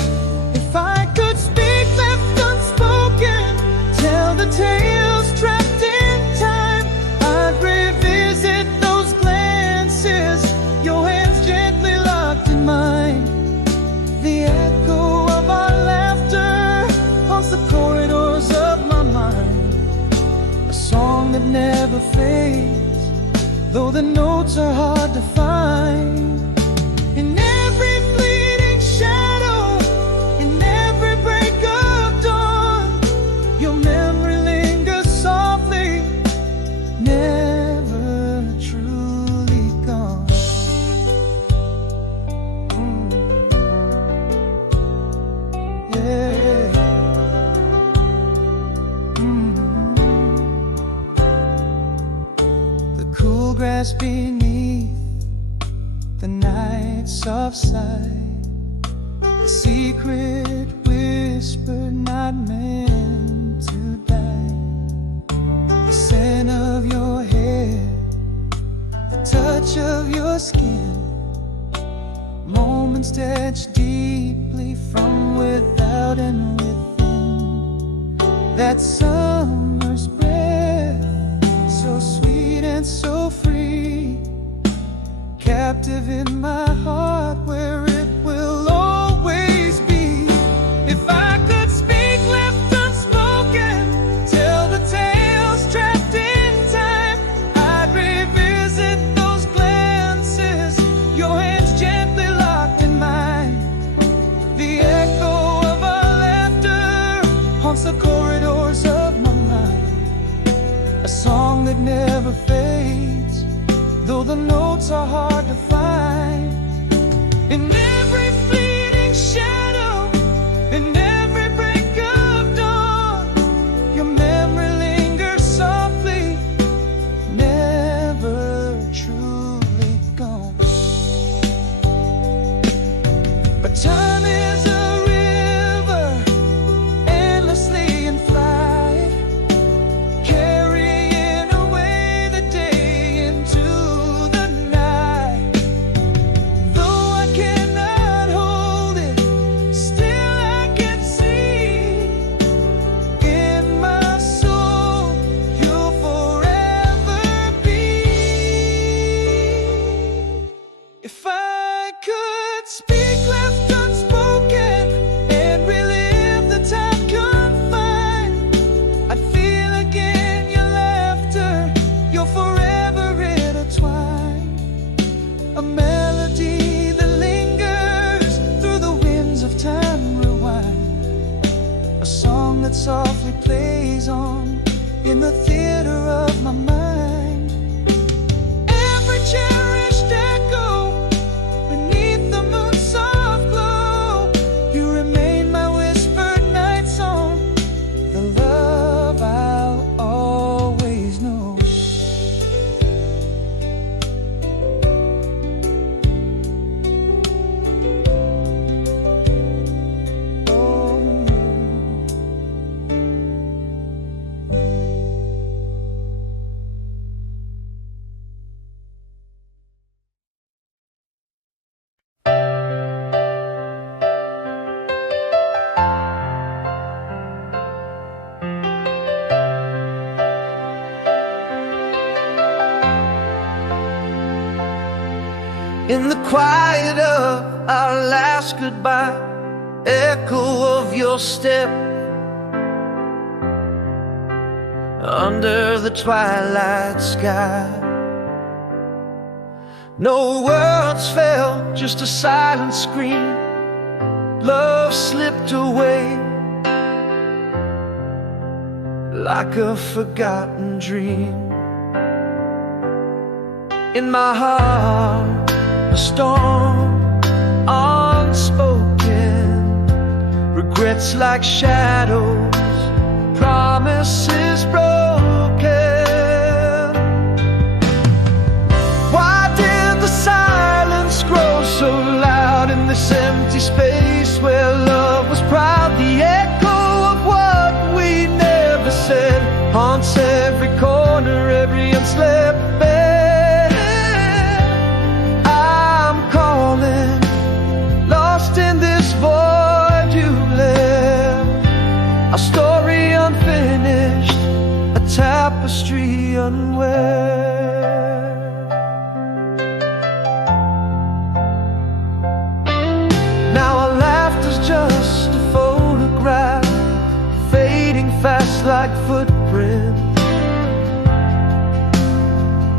If I could speak left unspoken, tell the tales trapped in time, I'd revisit those glances, your hands gently locked in mine. The echo of our laughter haunts the corridors of my mind, a song that never fades, though the notes are hard to find. In every fleeting shadow, in every break of dawn, your memory lingers softly, never truly gone. Yeah. The cool grass beneath the night's soft sight, the secret whisper not meant to die, the scent of your hair, the touch of your skin, moments etched deeply from without and within, that summer's breath, so sweet and so free, captive in my heart where it will always be. If I could speak left unspoken, tell the tales trapped in time, I'd revisit those glances, your hands gently locked in mine. The echo of our laughter haunts the corridors of my mind, a song that never fades, though the notes are hard to find. In every fleeting shadow, in every break of dawn, your memory lingers softly, never truly gone. But time is a river, endlessly in flight, carrying away the day into the night. Though I cannot hold it, still I can see in my soul you'll forever be. If I could speak left unspoken and relive the time confined, I'd feel again your laughter, you're forever intertwined, a melody that lingers through the winds of time rewind, a song that softly plays on in the theater of my mind. Every cherished echo beneath the moon's soft glow, you remain my whispered night song, the love I'll always know. Oh, In the quiet of our last goodbye, echo of your step under the twilight sky. No words fell, just a silent scream. Love slipped away like a forgotten dream. In my heart, a storm unspoken, regrets like shadows, promises broken. Why did the silence grow so loud in this empty space where love was proud? The echo of what we never said haunts every corner, every unslept bed. I'm calling, lost in this void you left, a story unfinished, a tapestry unwear. Now our laughter's just a photograph, fading fast like footprints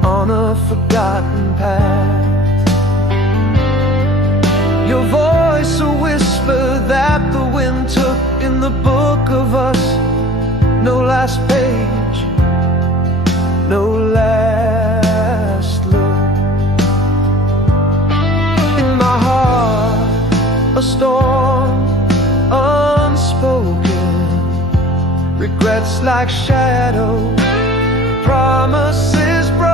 on a forgotten path. Your voice a whisper that the wind took in the book of us. No last page, no last look. In my heart, a storm unspoken, regrets like shadows, promises broken.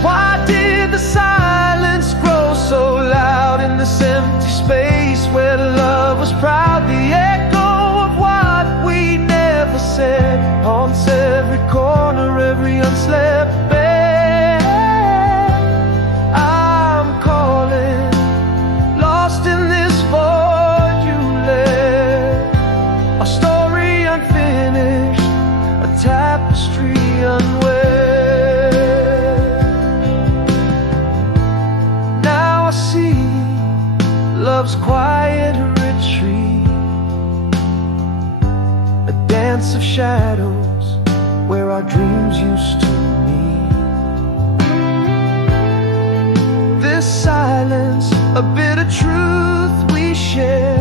Why did the silence grow so loud in this empty space where love was proud? The echo of what we never said haunts every corner, every unslept bed. I'm calling, lost in this void you left, a story unfinished, a tapestry unwear. Now I see love's quiet retreat, a dance of shadows where our dreams used to meet. This silence, a bit of truth we share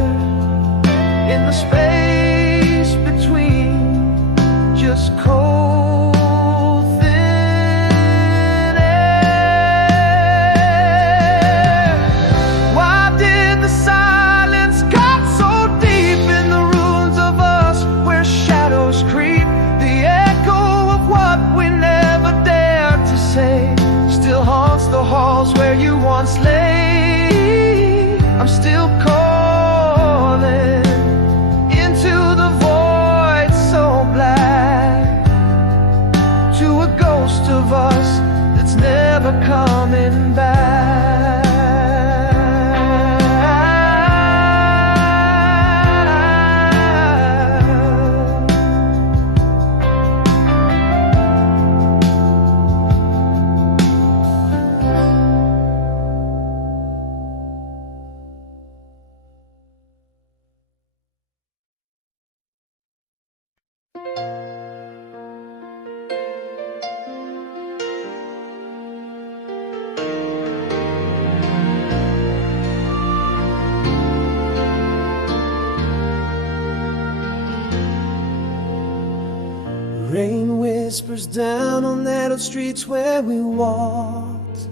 in the space between, just cold thin air. Why did the silence cut so deep in the ruins of us where shadows creep? The echo of what we never dared to say still haunts the halls where you once lay. I'm still calling into the void so black, to a ghost of us that's never coming back. Rain whispers down on that old streets where we walked.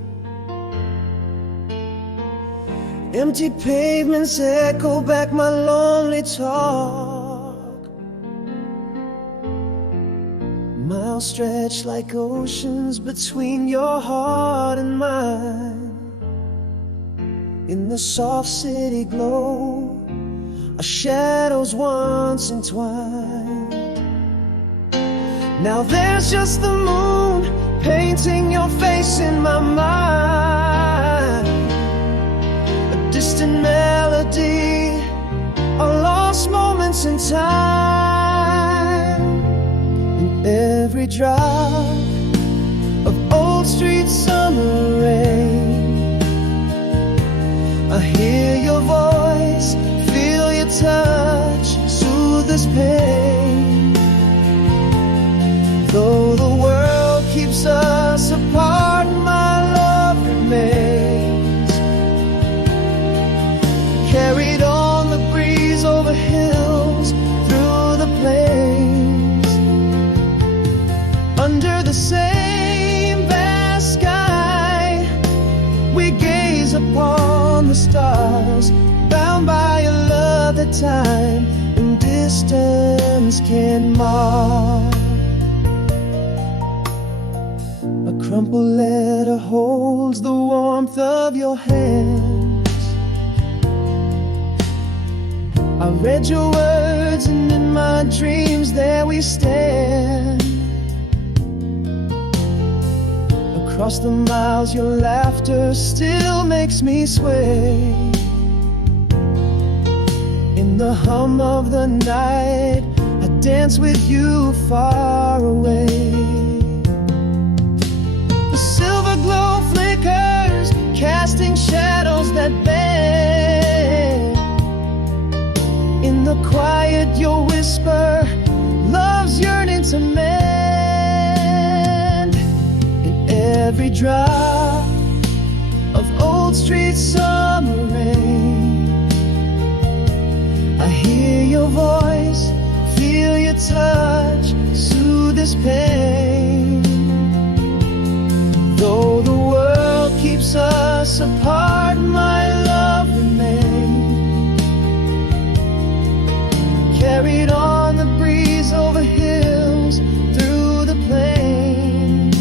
Empty pavements echo back my lonely talk. Miles stretch like oceans between your heart and mine. In the soft city glow, our shadows once entwined. Now there's just the moon painting your face in my mind. A distant melody, our lost moments in time. In every drop of old I hear your voice, feel your touch, soothe this pain. Though the world keeps us apart, my love remains. Carried on the breeze over hills, through the plains. Under the same vast sky, we gaze upon the stars, bound by a love that time and distance can't mar. A crumpled letter holds the warmth of your hands. I read your words, and in my dreams there we stand. Across the miles your laughter still makes me sway. In the hum of the night I dance with you far away. The silver glow flickers, casting shadows that bend. In the quiet your whisper, love's yearning to mend. In every drop of Old Street summer rain, I hear your voice, feel your touch, soothe this pain. Though the world keeps us apart, my love remains. Carried on the breeze over hills, through the plains.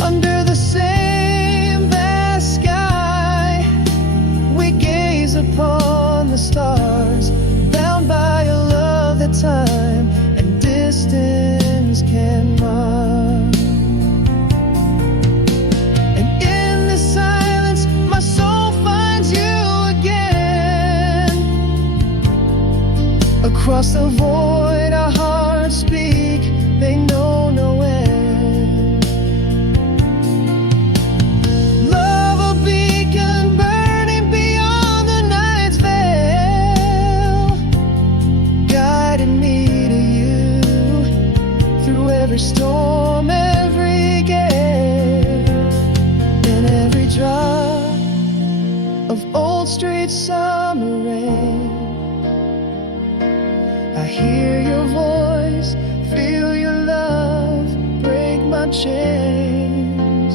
Under the same vast sky, we gaze upon the stars, bound by a love that time and distance can mar. And in the silence, my soul finds you again. Across the void, our hearts speak, they know no end. Love a beacon burning beyond the night's veil, guiding me to you through every storm, every gale, and every drop of Old Street summer rain. I hear your voice, feel your love, break my chains.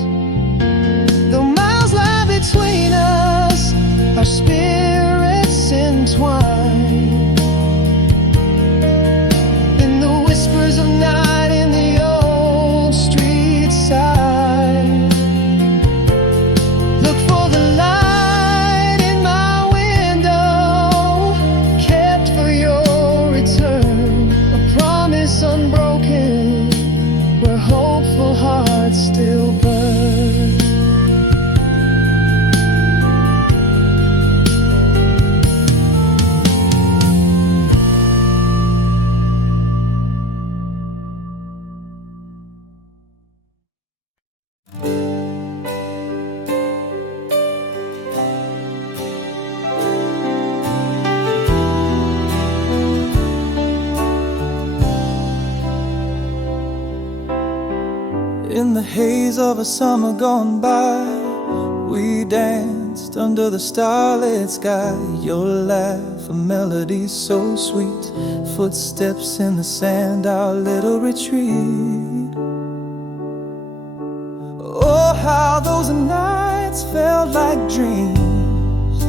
Though miles lie between us, our spirits entwine. In the whispers of night, in the Old Street side, look for the light in my window, kept for your return, a promise unbroken, where hopeful hearts still burn. In the haze of a summer gone by, we danced under the starlit sky. Your laugh, a melody so sweet, footsteps in the sand, our little retreat. Oh, how those nights felt like dreams,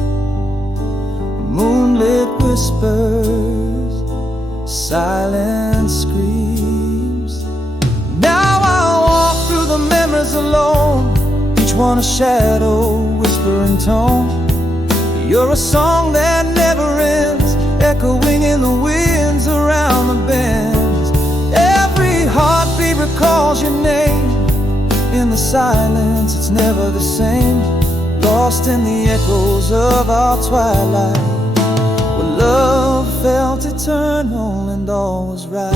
moonlit whispers, silent screams. Now I walk through the memories alone, each one a shadow, whispering tone. You're a song that never ends, echoing in the winds around the bends. Every heartbeat recalls your name. In the silence, it's never the same, lost in the echoes of our twilight, where love felt eternal and all was right.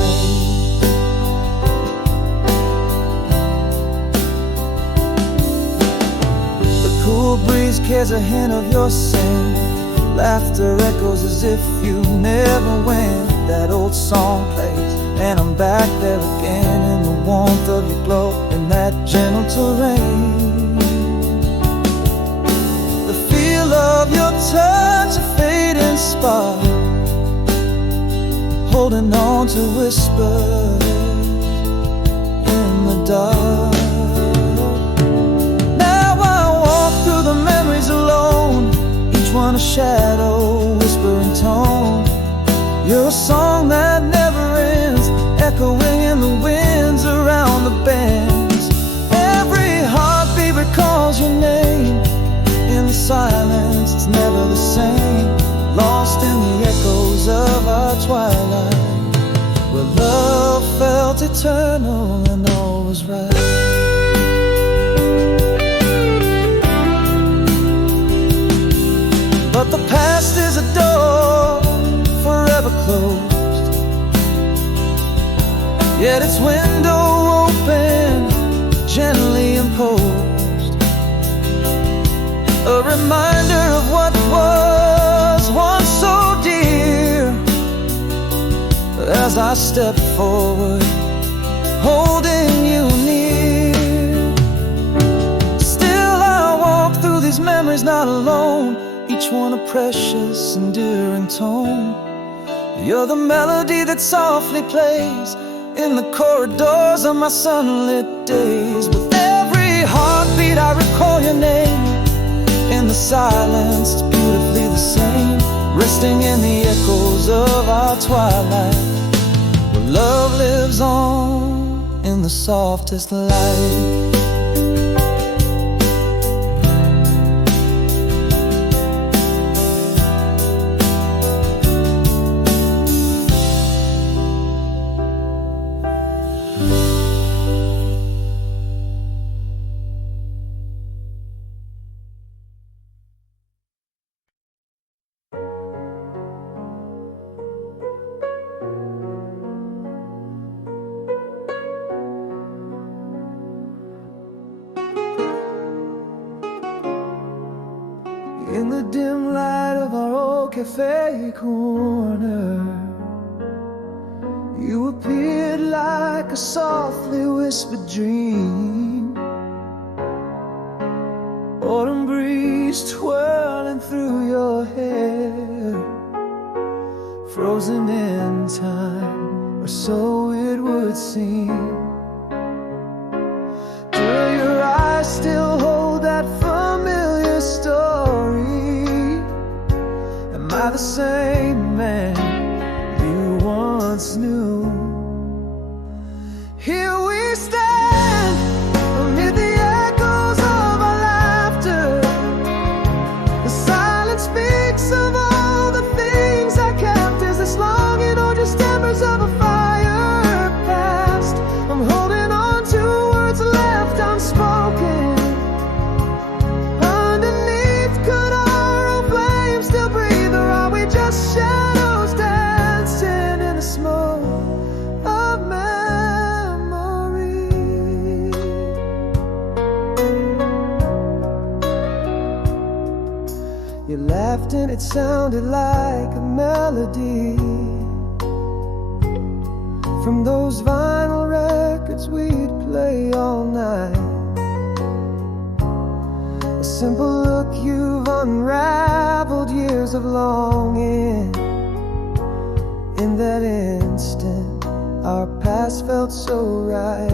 The cool breeze here's a hint of your sin. Laughter echoes as if you never went. That old song plays, and I'm back there again, in the warmth of your glow, in that gentle terrain. The feel of your touch, a fading spark, holding on to whispers in the dark. Now I walk through the memories alone, each one a shadow, whispering tone. You're a song that never ends, echoing in the winds around the bends. Every heartbeat recalls your name. In the silence, it's never the same. Lost in the echoes of our twilight, where love felt eternal and all was right. But the past is a door forever closed, yet its window open, gently imposed. A reminder of what was once so dear, as I step forward, holding you near. Still I walk through these memories not alone, each one a precious, endearing tone. You're the melody that softly plays in the corridors of my sunlit days. With every heartbeat I recall your name. In the silence, it's beautifully the same, resting in the echoes of our twilight, where love lives on in the softest light. In the dim light of our old cafe corner, you appeared like a softly whispered dream. Autumn breeze twirling through your hair, frozen in time, or so it would seem. Do your eyes still hold that familiar story? Am I the same man you once knew? Here we stand amid the echoes of our laughter. The silence speaks of all the things I kept. Is this longing or just embers of a fire past? I'm holding on to words left unspoken. Underneath, could our own flame still breathe, or are we just shadows dancing in the smoke of memory? You laughed and it sounded like a melody from those vinyl records we'd play all night. A simple look, you've unraveled years of longing. In that instant, our past felt so right.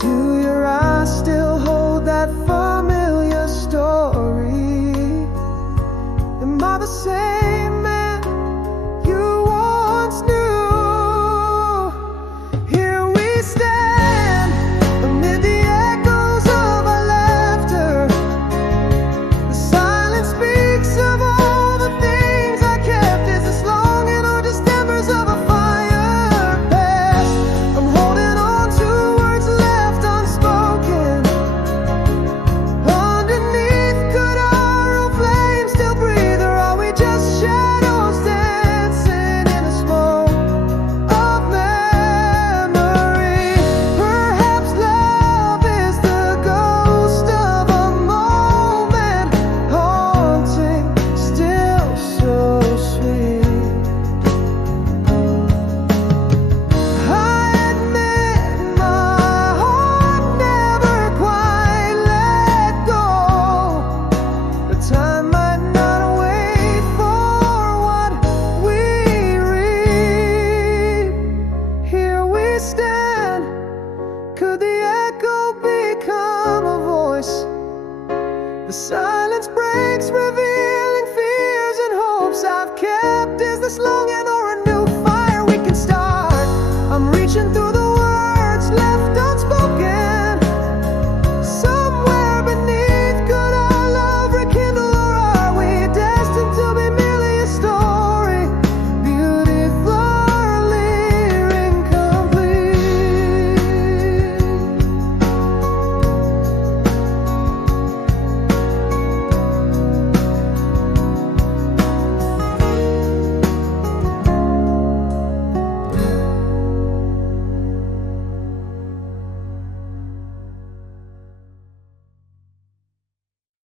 Do your eyes still hold that familiar story? Am I the same